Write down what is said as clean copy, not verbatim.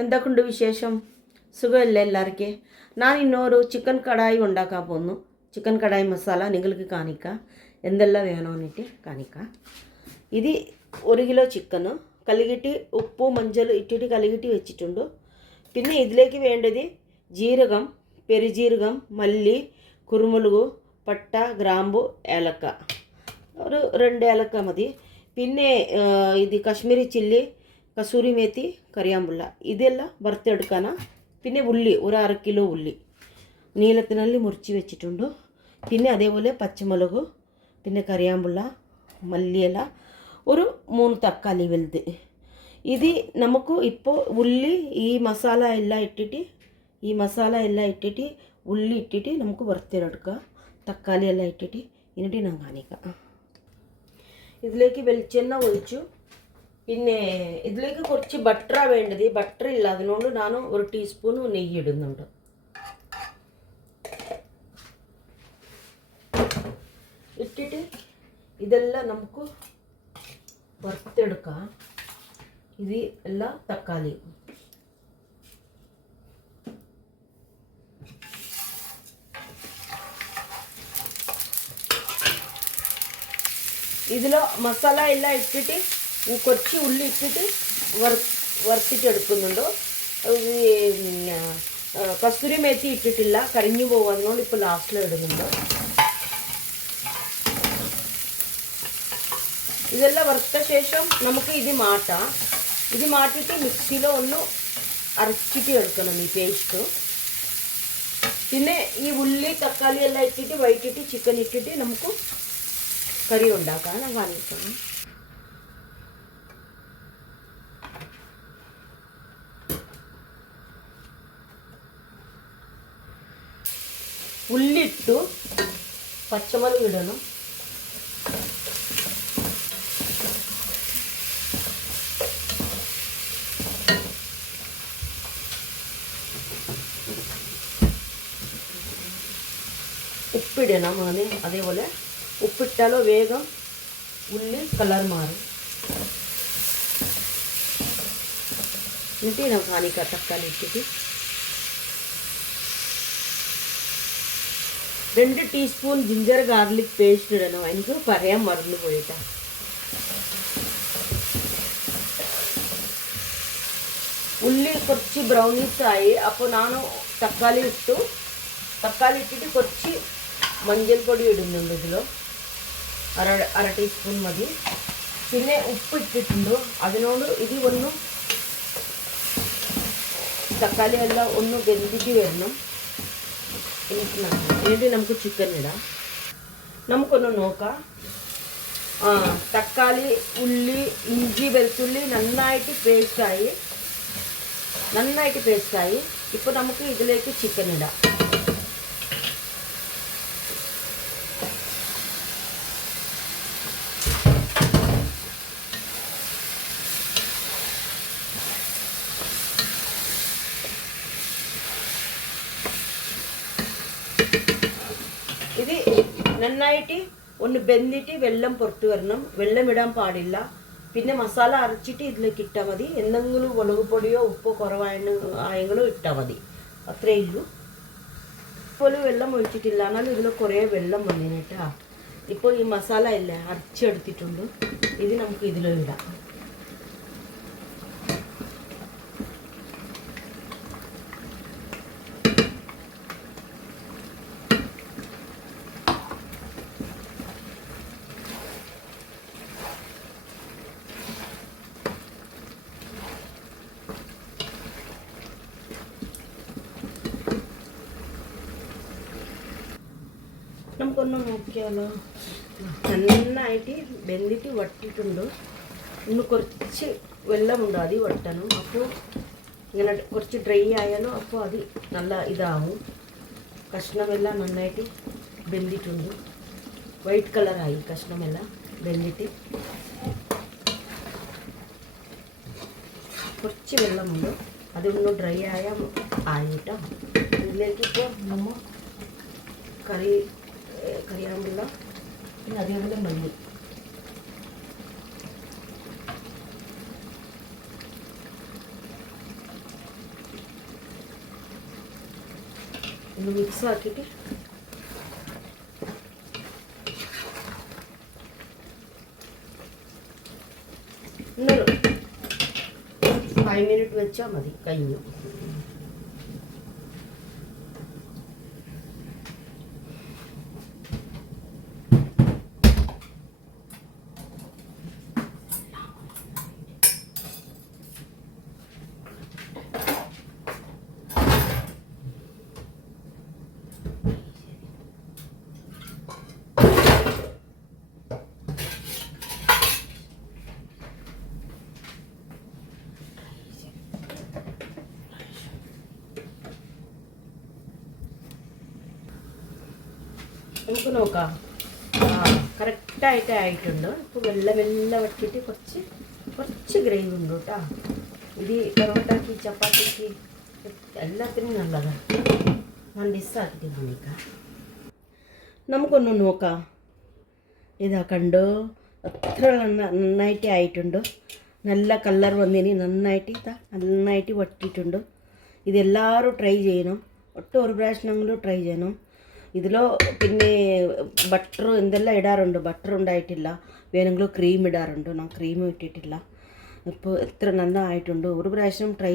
എന്തൊക്കെയുണ്ട് വിശേഷം? സുഖമല്ലേ എല്ലാവർക്കും? ഞാൻ ഇന്നൊരു ചിക്കൻ കടായി ഉണ്ടാക്കാൻ പോകുന്നു. ചിക്കൻ കടായി മസാല നിങ്ങൾക്ക് കാണിക്കാം. എന്തെല്ലാം വേണമെന്നിട്ട് കാണിക്കാം. ഇത് 1 കിലോ ചിക്കന് കഴുകിയിട്ട് ഉപ്പ് മഞ്ഞൾ ഇട്ടിട്ട് കഴുകിയിട്ട് വെച്ചിട്ടുണ്ട്. പിന്നെ ഇതിലേക്ക് വേണ്ടത് ജീരകം, പെരുജീരകം, മല്ലി, കുരുമുളക്, പട്ട, ഗ്രാമ്പു, ഏലക്ക. ഒരു 2 ഏലക്ക മതി. പിന്നെ ഇത് കാശ്മീരി ചില്ലി, കസൂരി മേത്തി, കറിയാമ്പുള്ള ഇതെല്ലാം വറുത്തെടുക്കാനാണ്. പിന്നെ ഉള്ളി ഒരു 1/2 കിലോ ഉള്ളി നീളത്തിನಲ್ಲಿ മുറിച്ച് വെച്ചിട്ടുണ്ട്. പിന്നെ അതേപോലെ പച്ചമുളക്, പിന്നെ കറിയാമ്പുള്ള, മല്ലിയില, ഒരു 3 തക്കാളി വലുത്. ഇത് നമുക്ക് ഇപ്പോൾ ഉള്ളി ഈ മസാല എല്ലാം ഇട്ടിട്ട് ഉള്ളി ഇട്ടിട്ട് നമുക്ക് വറുത്തെടുക്കുക. തക്കാളി എല്ലാം ഇട്ടിട്ട് എന്നിട്ട് ഞാൻ കാണിക്കാം. ഇതിലേക്ക് വെളിച്ചെണ്ണ ഒഴിച്ചു. പിന്നെ ഇതിലേക്ക് കുറച്ച് ബട്ടറാണ് വേണ്ടത്. ബട്ടർ ഇല്ല, അതുകൊണ്ട് ഞാൻ 1 ടീസ്പൂൺ നെയ്യ് ഇടുന്നുണ്ട്. ഇട്ടിട്ട് ഇതെല്ലാം നമുക്ക് വറുത്തെടുക്കാം. ഇത് എല്ലാം തക്കാളി ഇതിൽ മസാല എല്ലാം ഇട്ടിട്ട് കുറച്ച് ഉള്ളി ഇട്ടിട്ട് വറുത്തിട്ട് എടുക്കുന്നുണ്ട്. കസ്തൂരി മേത്തി ഇട്ടിട്ടില്ല, കരിഞ്ഞു പോകും, അതുകൊണ്ട് ഇപ്പോൾ ലാസ്റ്റിൽ ഇടുന്നുണ്ട്. ഇതെല്ലാം വറുത്ത ശേഷം നമുക്ക് ഇത് മാറ്റാം. ഇത് മാറ്റിയിട്ട് മിക്സിയിൽ ഒന്ന് അരച്ചിട്ട് എടുക്കണം ഈ പേസ്റ്റ്. പിന്നെ ഈ ഉള്ളി തക്കാളി എല്ലാം ഇട്ടിട്ട് വഴറ്റിയിട്ട് ചിക്കൻ ഇട്ടിട്ട് നമുക്ക് കറി ഉണ്ടാക്കാം. ഞാൻ കാണിക്കണം. ഉള്ളിട്ടു, പച്ചമുളക് ഇടണം. ഉപ്പിടണം. അതേപോലെ ഉപ്പിട്ടാലോ വേഗം ഉള്ളി കളർ മാറും. എന്നിട്ട് ഞാൻ കാണിക്കാം. തക്കാളി ഇട്ടിട്ട് 2 ടീസ്പൂൺ ജിഞ്ചർ ഗാർലിക് പേസ്റ്റ് ഇടണം. എനിക്ക് പറയാൻ മറന്നു പോയിട്ടാ. ഉള്ളി കുറച്ച് ബ്രൗണീസ് ആയി. അപ്പോൾ ഞാൻ തക്കാളി ഇട്ടു. തക്കാളി ഇട്ടിട്ട് കുറച്ച് മഞ്ഞൾപ്പൊടി ഇടുന്നുണ്ട്. ഇതിലോ 1/2 ടീസ്പൂൺ മതി. പിന്നെ ഉപ്പ് ഇട്ടിട്ടുണ്ട്. അതിനോട് ഇത് ഒന്ന് തക്കാളി എല്ലാം ഒന്ന് വെന്തിട്ട് വരണം. എന്നിട്ട് നമുക്ക് ചിക്കൻ ഇടാം. നമുക്കൊന്ന് നോക്കാം. തക്കാളി, ഉള്ളി, ഇഞ്ചി, വെളുത്തുള്ളി നന്നായിട്ട് പേസ്റ്റായി. ഇപ്പോൾ നമുക്ക് ഇതിലേക്ക് ചിക്കൻ ഇടാം. ഇത് നന്നായിട്ട് ഒന്ന് വെന്തിട്ട് വെള്ളം പുറത്ത് വരണം. വെള്ളം ഇടാൻ പാടില്ല. പിന്നെ മസാല അരച്ചിട്ട് ഇതിലേക്ക് ഇട്ടാൽ മതി. എന്തെങ്കിലും മുളക് പൊടിയോ ഉപ്പോ കുറവായെങ്കിലും ഇട്ടാൽ മതി. അത്രയേ ഉള്ളൂ. ഇപ്പോൾ വെള്ളം ഒഴിച്ചിട്ടില്ല, എന്നാലും ഇതിൽ കുറേ വെള്ളം വന്നിട്ടാ. ഇപ്പോൾ ഈ മസാല എല്ലാം അരച്ചെടുത്തിട്ടുണ്ട്. ഇത് നമുക്ക് ഇതിലിടാം. നമുക്കൊന്ന് നോക്കിയാലോ. നന്നായിട്ട് വെന്തിട്ട് വട്ടിട്ടുണ്ട്. ഇന്ന് കുറച്ച് വെള്ളമുണ്ട്, അത് വട്ടണം. അപ്പോൾ ഇങ്ങനെ കുറച്ച് ഡ്രൈ ആയാലോ അപ്പോൾ അത് നല്ല ഇതാവും. കഷ്ണമെല്ലാം നന്നായിട്ട് വെന്തിട്ടുണ്ട്. വൈറ്റ് കളറായി കഷ്ണമെല്ലാം വെന്തിട്ട്. കുറച്ച് വെള്ളമുണ്ട്, അതൊന്ന് ഡ്രൈ ആയിട്ടോ. ഇതിലേക്ക് ഇപ്പോൾ നമ്മൾ കറിയാമ്പുള്ള, പിന്നെ അതേപോലെ മല്ലി. ഒന്ന് മിക്സ് ആക്കിയിട്ട് ഇന്നൊരു 5 മിനിറ്റ് വെച്ചാൽ മതി, കഴിഞ്ഞു. നമുക്ക് നോക്കാം. കറക്റ്റായിട്ട് ആയിട്ടുണ്ട്. ഇപ്പോൾ വെള്ളം വട്ടിയിട്ട് കുറച്ച് ഗ്രേവി ഉണ്ട് കേട്ടോ. ഇത് പൊറോട്ടയ്ക്ക്, ചപ്പാത്തിക്ക് എല്ലാത്തിനും നല്ലതാണ്. ഞാൻ ഡിസ്സാക്കിയിട്ട് കാണിക്കാം. നമുക്കൊന്ന് നോക്കാം. ഇതാ കണ്ടോ, എത്ര നന്നായിട്ട് ആയിട്ടുണ്ട്. നല്ല കളർ വന്നതിന് നന്നായിട്ട് വട്ടിയിട്ടുണ്ട്. ഇതെല്ലാവരും ട്രൈ ചെയ്യണം. ഒരു പ്രാവശ്യമെങ്കിലും ട്രൈ ചെയ്യണം. ഇതിലോ പിന്നെ ബട്ടർ എന്തെല്ലാം ഇടാറുണ്ട്. ബട്ടർ ഉണ്ടായിട്ടില്ല, വേണമെങ്കിലും ക്രീം ഇടാറുണ്ട്. ഞാൻ ക്രീം ഇട്ടിട്ടില്ല. ഇപ്പോൾ എത്ര നന്നായിട്ടുണ്ട്. ഒരു പ്രാവശ്യം ട്രൈ